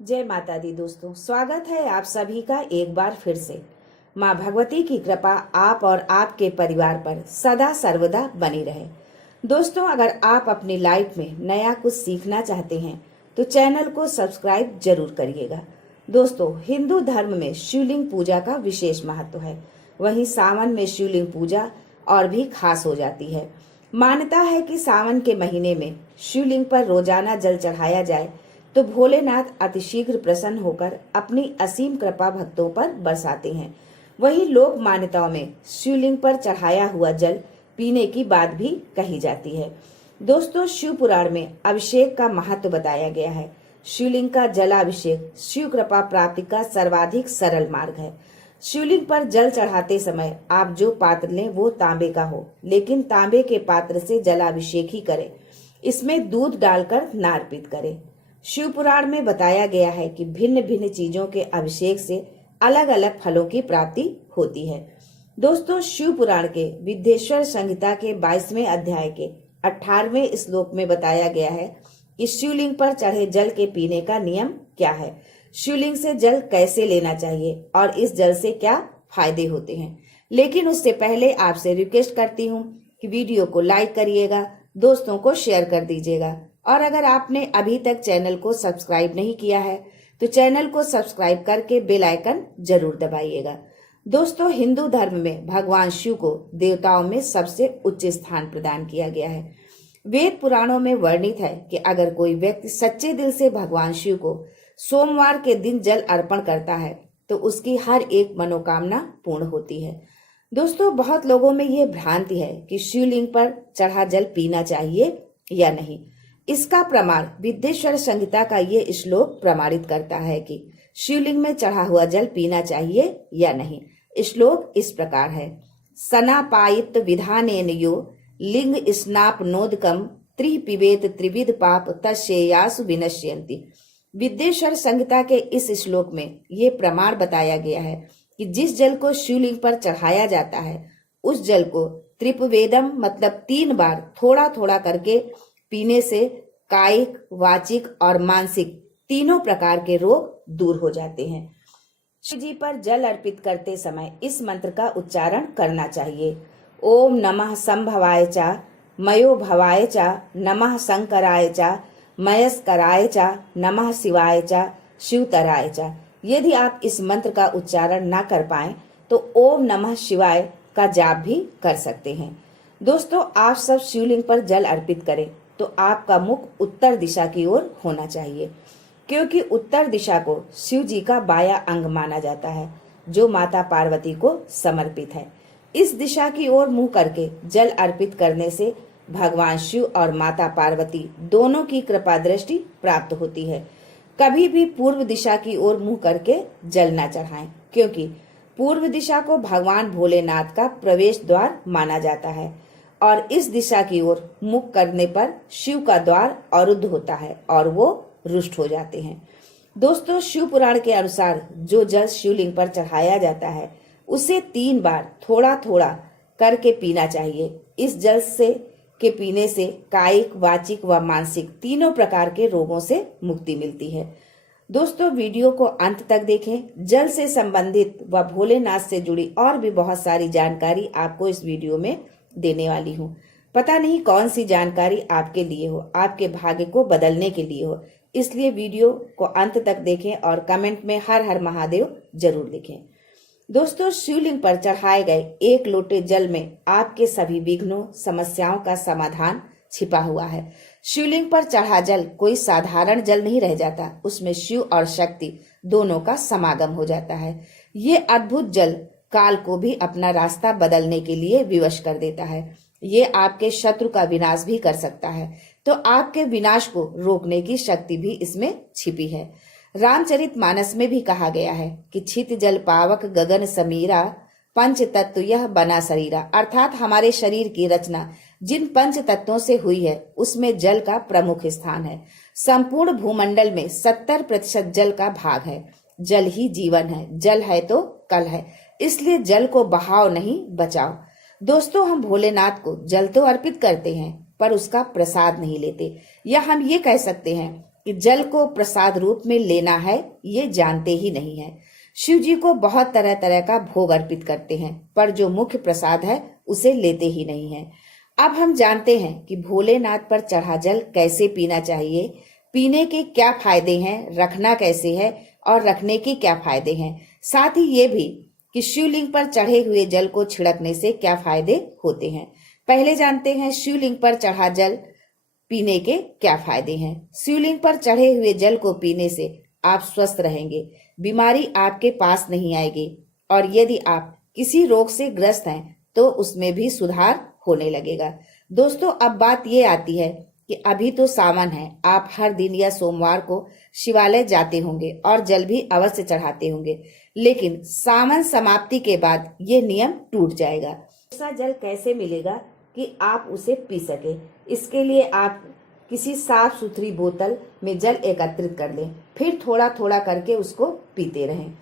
जय माता दी दोस्तों, स्वागत है आप सभी का एक बार फिर से। माँ भगवती की कृपा आप और आपके परिवार पर सदा सर्वदा बनी रहे। दोस्तों, अगर आप अपनी लाइफ में नया कुछ सीखना चाहते हैं तो चैनल को सब्सक्राइब जरूर करिएगा। दोस्तों, हिंदू धर्म में शिवलिंग पूजा का विशेष महत्व है। वहीं सावन में शिवलिंग पूजा और भी खास हो जाती है। मान्यता है कि सावन के महीने में शिवलिंग पर रोजाना जल चढ़ाया जाए तो भोलेनाथ अतिशीघ्र प्रसन्न होकर अपनी असीम कृपा भक्तों पर बरसाते हैं। वहीं लोक मान्यताओं में शिवलिंग पर चढ़ाया हुआ जल पीने की बात भी कही जाती है। दोस्तों, शिव पुराण में अभिषेक का महत्व बताया गया है। शिवलिंग का जलाभिषेक शिव कृपा प्राप्ति का सर्वाधिक सरल मार्ग है। शिवलिंग पर जल चढ़ाते समय आप जो पात्र लें वो तांबे का हो, लेकिन तांबे के पात्र से जलाभिषेक ही करें। इसमें दूध डालकर न अर्पित करें। शिव पुराण में बताया गया है कि भिन्न भिन्न चीजों के अभिषेक से अलग अलग फलों की प्राप्ति होती है। दोस्तों, शिव पुराण के विद्येश्वर संहिता के 22वें अध्याय के 18वें श्लोक में बताया गया है कि शिवलिंग पर चढ़े जल के पीने का नियम क्या है, शिवलिंग से जल कैसे लेना चाहिए और इस जल से क्या फायदे होते हैं। लेकिन उससे पहले आपसे रिक्वेस्ट करती हूँ कि वीडियो को लाइक करिएगा, दोस्तों को शेयर कर दीजिएगा और अगर आपने अभी तक चैनल को सब्सक्राइब नहीं किया है तो चैनल को सब्सक्राइब करके बेल आइकन जरूर दबाइएगा। दोस्तों, हिंदू धर्म में भगवान शिव को देवताओं में सबसे उच्च स्थान प्रदान किया गया है। वेद पुराणों में वर्णित है कि अगर कोई व्यक्ति सच्चे दिल से भगवान शिव को सोमवार के दिन जल अर्पण करता है तो उसकी हर एक मनोकामना पूर्ण होती है। दोस्तों, बहुत लोगों में ये भ्रांति है कि शिवलिंग पर चढ़ा जल पीना चाहिए या नहीं। इसका प्रमाण विद्येश्वर संहिता का ये श्लोक प्रमाणित करता है कि शिवलिंग में चढ़ा हुआ जल पीना चाहिए या नहीं। श्लोक इस प्रकार है: सनापायित विधानेन यो लिंग स्नाप नोदकम त्रिपिबेत त्रिविध पाप तस्येयासु विनश्यन्ति। विद्येश्वर संहिता के इस श्लोक में ये प्रमाण बताया गया है कि जिस जल को शिवलिंग पर चढ़ाया जाता है उस जल को त्रिपवेदम मतलब 3 बार थोड़ा थोड़ा करके पीने से कायिक, वाचिक और मानसिक तीनों प्रकार के रोग दूर हो जाते हैं। शिव जी पर जल अर्पित करते समय इस मंत्र का उच्चारण करना चाहिए: ओम नमः संभवाय च मयो भवाय च नमः शंकराय च मयस्कराय च नमः शिवाय च शिवतराय च। यदि आप इस मंत्र का उच्चारण न कर पाएं तो ओम नमः शिवाय का जाप भी कर सकते हैं। दोस्तों, आप सब शिवलिंग पर जल अर्पित करें तो आपका मुख उत्तर दिशा की ओर होना चाहिए, क्योंकि उत्तर दिशा को शिव जी का बाया अंग माना जाता है जो माता पार्वती को समर्पित है। इस दिशा की ओर मुंह करके जल अर्पित करने से भगवान शिव और माता पार्वती दोनों की कृपा दृष्टि प्राप्त होती है। कभी भी पूर्व दिशा की ओर मुंह करके जल न चढ़ाएं, क्योंकि पूर्व दिशा को भगवान भोलेनाथ का प्रवेश द्वार माना जाता है और इस दिशा की ओर मुख करने पर शिव का द्वार अवरुद्ध होता है और वो रुष्ट हो जाते हैं। दोस्तों, शिव पुराण के अनुसार जो जल शिवलिंग पर चढ़ाया जाता है उसे 3 बार थोड़ा थोड़ा करके पीना चाहिए। इस जल से के पीने से कायिक, वाचिक व मानसिक तीनों प्रकार के रोगों से मुक्ति मिलती है। दोस्तों, वीडियो को अंत तक देखें। जल से संबंधित व भोलेनाथ से जुड़ी और भी बहुत सारी जानकारी आपको इस वीडियो में देने वाली हूँ। पता नहीं कौन सी जानकारी आपके लिए हो, आपके भाग्य को बदलने के लिए हो, इसलिए वीडियो को अंत तक देखें और कमेंट में हर हर महादेव जरूर लिखें। दोस्तों, शिवलिंग पर चढ़ाए गए 1 लोटे जल में आपके सभी विघ्नों, समस्याओं का समाधान छिपा हुआ है। शिवलिंग पर चढ़ा जल कोई साधारण जल नहीं रह जाता, उसमें शिव और शक्ति दोनों का समागम हो जाता है। ये अद्भुत जल काल को भी अपना रास्ता बदलने के लिए विवश कर देता है। ये आपके शत्रु का विनाश भी कर सकता है, तो आपके विनाश को रोकने की शक्ति भी इसमें छिपी है। रामचरितमानस में भी कहा गया है कि छित जल पावक गगन समीरा पंच तत्व यह बना शरीरा। अर्थात हमारे शरीर की रचना जिन 5 तत्वों से हुई है उसमें जल का प्रमुख स्थान है। संपूर्ण भूमंडल में 70% जल का भाग है। जल ही जीवन है, जल है तो कल है, इसलिए जल को बहाओ नहीं बचाओ। दोस्तों, हम भोलेनाथ को जल तो अर्पित करते हैं पर उसका प्रसाद नहीं लेते, या हम ये कह सकते हैं कि जल को प्रसाद रूप में लेना है ये जानते ही नहीं है। शिव जी को बहुत तरह तरह का भोग अर्पित करते हैं, पर जो मुख्य प्रसाद है उसे लेते ही नहीं है। अब हम जानते हैं कि भोलेनाथ पर चढ़ा जल कैसे पीना चाहिए, पीने के क्या फायदे हैं, रखना कैसे है और रखने के क्या फायदे हैं। साथ ही ये भी कि शिवलिंग पर चढ़े हुए जल को छिड़कने से क्या फायदे होते हैं। पहले जानते हैं शिवलिंग पर चढ़ा जल पीने के क्या फायदे हैं। शिवलिंग पर चढ़े हुए जल को पीने से आप स्वस्थ रहेंगे, बीमारी आपके पास नहीं आएगी, और यदि आप किसी रोग से ग्रस्त हैं तो उसमें भी सुधार होने लगेगा। दोस्तों, अब बात ये आती है कि अभी तो सावन है, आप हर दिन या सोमवार को शिवालय जाते होंगे और जल भी अवश्य चढ़ाते होंगे, लेकिन सावन समाप्ति के बाद ये नियम टूट जाएगा। ऐसा जल कैसे मिलेगा कि आप उसे पी सके? इसके लिए आप किसी साफ सुथरी बोतल में जल एकत्रित कर लें, फिर थोड़ा थोड़ा करके उसको पीते रहें।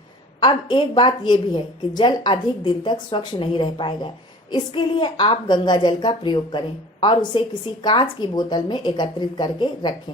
अब एक बात ये भी है कि जल अधिक दिन तक स्वच्छ नहीं रह पाएगा, इसके लिए आप गंगा जल का प्रयोग करें और उसे किसी कांच की बोतल में एकत्रित करके रखें।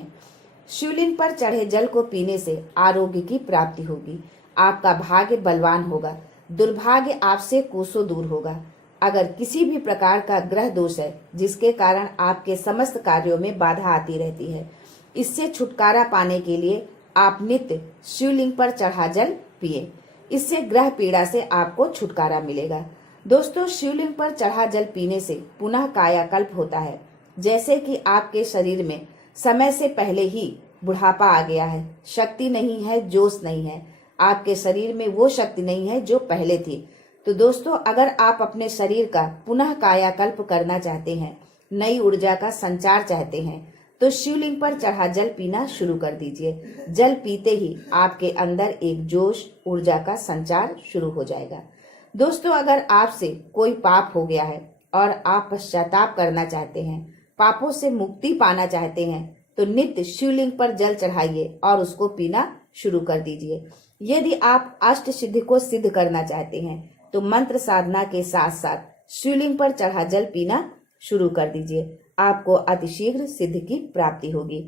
शिवलिंग पर चढ़े जल को पीने से आरोग्य की प्राप्ति होगी, आपका भाग्य बलवान होगा, दुर्भाग्य आपसे कोसों दूर होगा। अगर किसी भी प्रकार का ग्रह दोष है जिसके कारण आपके समस्त कार्यों में बाधा आती रहती है, इससे छुटकारा पाने के लिए आप नित्य शिवलिंग पर चढ़ा जल पिए। इससे ग्रह पीड़ा से आपको छुटकारा मिलेगा। दोस्तों, शिवलिंग पर चढ़ा जल पीने से पुनः कायाकल्प होता है। जैसे कि आपके शरीर में समय से पहले ही बुढ़ापा आ गया है, शक्ति नहीं है, जोश नहीं है, आपके शरीर में वो शक्ति नहीं है जो पहले थी। तो दोस्तों, अगर आप अपने शरीर का पुनः कायाकल्प करना चाहते हैं, नई ऊर्जा का संचार चाहते हैं, तो शिवलिंग पर चढ़ा जल पीना शुरू कर दीजिए। जल पीते ही आपके अंदर एक जोश, ऊर्जा का संचार शुरू हो जाएगा। दोस्तों, अगर आपसे कोई पाप हो गया है और आप पश्चाताप करना चाहते हैं, पापों से मुक्ति पाना चाहते हैं, तो नित्य शिवलिंग पर जल चढ़ाइए और उसको पीना शुरू कर दीजिए। यदि आप अष्ट सिद्धि को सिद्ध करना चाहते हैं तो मंत्र साधना के साथ साथ शिवलिंग पर चढ़ा जल पीना शुरू कर दीजिए, आपको अतिशीघ्र सिद्धि की प्राप्ति होगी।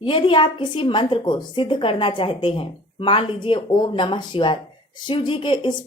यदि आप किसी मंत्र को सिद्ध करना चाहते हैं, मान लीजिए ओम नमः शिवाय, शिव जी के इस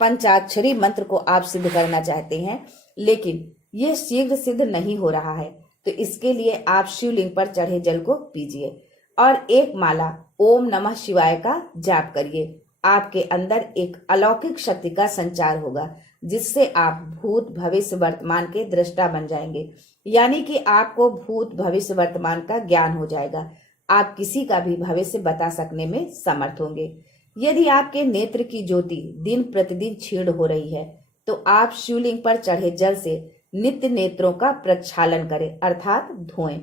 पंचाक्षरी मंत्र को आप सिद्ध करना चाहते हैं, लेकिन यह शीघ्र सिद्ध नहीं हो रहा है, तो इसके लिए आप शिवलिंग पर चढ़े जल को पीजिए और एक माला ओम नमः शिवाय का जाप करिए। आपके अंदर एक अलौकिक शक्ति का संचार होगा, जिससे आप भूत भविष्य वर्तमान के दृष्टा बन जाएंगे। यानी कि आपको भूत भविष्य वर्तमान का ज्ञान हो जाएगा, आप किसी का भी भविष्य बता सकने में समर्थ होंगे। यदि आपके नेत्र की ज्योति दिन प्रतिदिन क्षीण हो रही है, तो आप शिवलिंग पर चढ़े जल से नित्य नेत्रों का प्रक्षालन करें, अर्थात धोएं।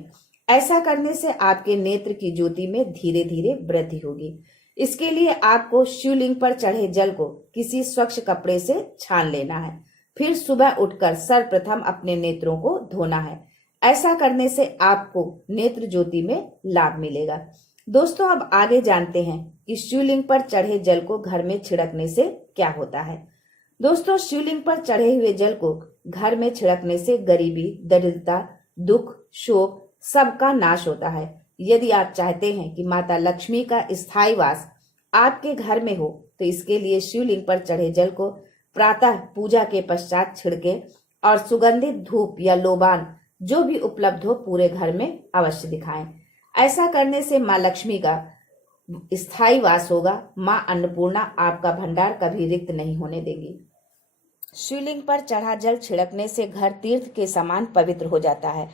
ऐसा करने से आपके नेत्र की ज्योति में धीरे धीरे वृद्धि होगी। इसके लिए आपको शिवलिंग पर चढ़े जल को किसी स्वच्छ कपड़े से छान लेना है, फिर सुबह उठकर सर्वप्रथम अपने नेत्रों को धोना है। ऐसा करने से आपको नेत्र ज्योति में लाभ मिलेगा। दोस्तों, अब आगे जानते हैं कि शिवलिंग पर चढ़े जल को घर में छिड़कने से क्या होता है। दोस्तों, शिवलिंग पर चढ़े हुए जल को घर में छिड़कने से गरीबी, दरिद्रता, दुख, शोक सबका नाश होता है। यदि आप चाहते हैं कि माता लक्ष्मी का स्थायी वास आपके घर में हो, तो इसके लिए शिवलिंग पर चढ़े जल को प्रातः पूजा के पश्चात छिड़के और सुगंधित धूप या लोबान जो भी उपलब्ध हो पूरे घर में अवश्य दिखाएं। ऐसा करने से माँ लक्ष्मी का स्थायी वास होगा। माँ अन्नपूर्णा आपका भंडार कभी रिक्त नहीं होने देगी। शिवलिंग पर चढ़ा जल छिड़कने से घर तीर्थ के समान पवित्र हो जाता है।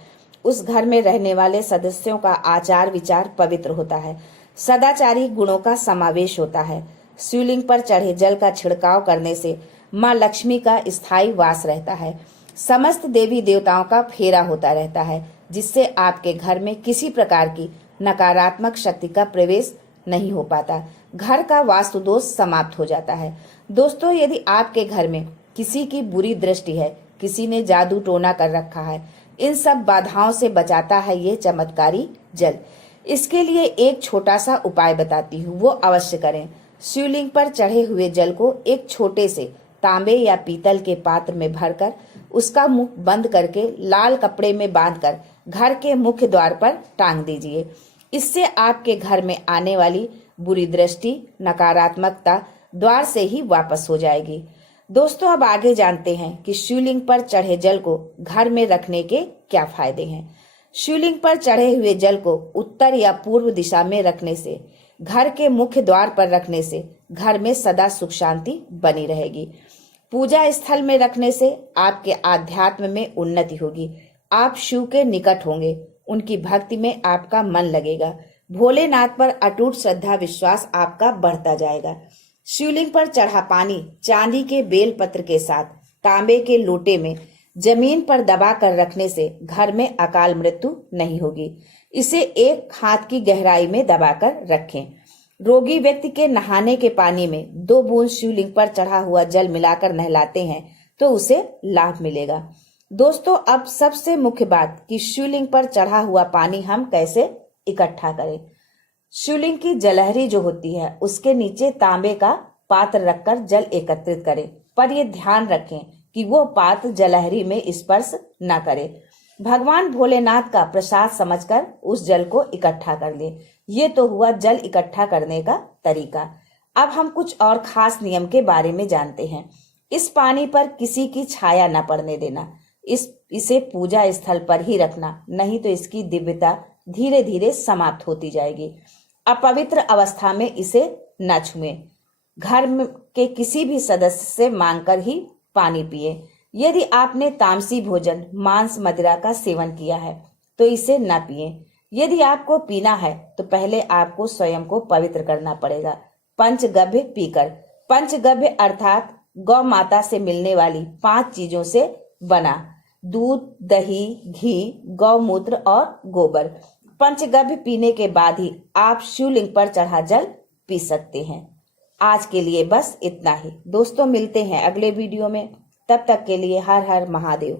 उस घर में रहने वाले सदस्यों का आचार विचार पवित्र होता है, सदाचारी गुणों का समावेश होता है। शिवलिंग पर चढ़े जल का छिड़काव करने से माँ लक्ष्मी का स्थायी वास रहता है। समस्त देवी देवताओं का फेरा होता रहता है, जिससे आपके घर में किसी प्रकार की नकारात्मक शक्ति का प्रवेश नहीं हो पाता। घर का वास्तु दोष समाप्त हो जाता है। दोस्तों, यदि आपके घर में किसी की बुरी दृष्टि है, किसी ने जादू टोना कर रखा है, इन सब बाधाओं से बचाता है ये चमत्कारी जल। इसके लिए एक छोटा सा उपाय बताती हूँ, वो अवश्य करें। शिवलिंग पर चढ़े हुए जल को एक छोटे से तांबे या पीतल के पात्र में भरकर उसका मुख बंद करके लाल कपड़े में बांधकर घर के मुख्य द्वार पर टांग दीजिए। इससे आपके घर में आने वाली बुरी दृष्टि, नकारात्मकता द्वार से ही वापस हो जाएगी। दोस्तों, अब आगे जानते हैं कि शिवलिंग पर चढ़े जल को घर में रखने के क्या फायदे हैं। शिवलिंग पर चढ़े हुए जल को उत्तर या पूर्व दिशा में रखने से, घर के मुख्य द्वार पर रखने से घर में सदा सुख शांति बनी रहेगी। पूजा स्थल में रखने से आपके आध्यात्म में उन्नति होगी। आप शिव के निकट होंगे, उनकी भक्ति में आपका मन लगेगा। भोलेनाथ पर अटूट श्रद्धा विश्वास आपका बढ़ता जाएगा। शिवलिंग पर चढ़ा पानी चांदी के बेल पत्र के साथ तांबे के लोटे में जमीन पर दबा कर रखने से घर में अकाल मृत्यु नहीं होगी। इसे 1 हाथ की गहराई में दबाकर रखें। रोगी व्यक्ति के नहाने के पानी में 2 बूंद शिवलिंग पर चढ़ा हुआ जल मिलाकर नहलाते हैं तो उसे लाभ मिलेगा। दोस्तों, अब सबसे मुख्य बात कि शिवलिंग पर चढ़ा हुआ पानी हम कैसे इकट्ठा करें। शिवलिंग की जलहरी जो होती है उसके नीचे तांबे का पात्र रखकर जल एकत्रित करें, पर यह ध्यान रखें कि वो पात्र जलहरी में स्पर्श न करे। भगवान भोलेनाथ का प्रसाद समझकर उस जल को इकट्ठा कर ले। ये तो हुआ जल इकट्ठा करने का तरीका। अब हम कुछ और खास नियम के बारे में जानते हैं। इस पानी पर किसी की छाया न पड़ने देना। इसे पूजा स्थल पर ही रखना, नहीं तो इसकी दिव्यता धीरे धीरे समाप्त होती जाएगी। अपवित्र अवस्था में इसे न छुएं। घर के किसी भी सदस्य से मांगकर ही पानी पिए। यदि आपने तामसी भोजन, मांस, मदिरा का सेवन किया है तो इसे न पिए। यदि आपको पीना है तो पहले आपको स्वयं को पवित्र करना पड़ेगा। पंचगव्य पीकर, पंचगव्य अर्थात गौ माता से मिलने वाली 5 चीजों से बना दूध, दही, घी, गौमूत्र और गोबर। पंचगव्य पीने के बाद ही आप शिवलिंग पर चढ़ा जल पी सकते हैं। आज के लिए बस इतना ही। दोस्तों, मिलते हैं अगले वीडियो में। तब तक के लिए हर हर महादेव।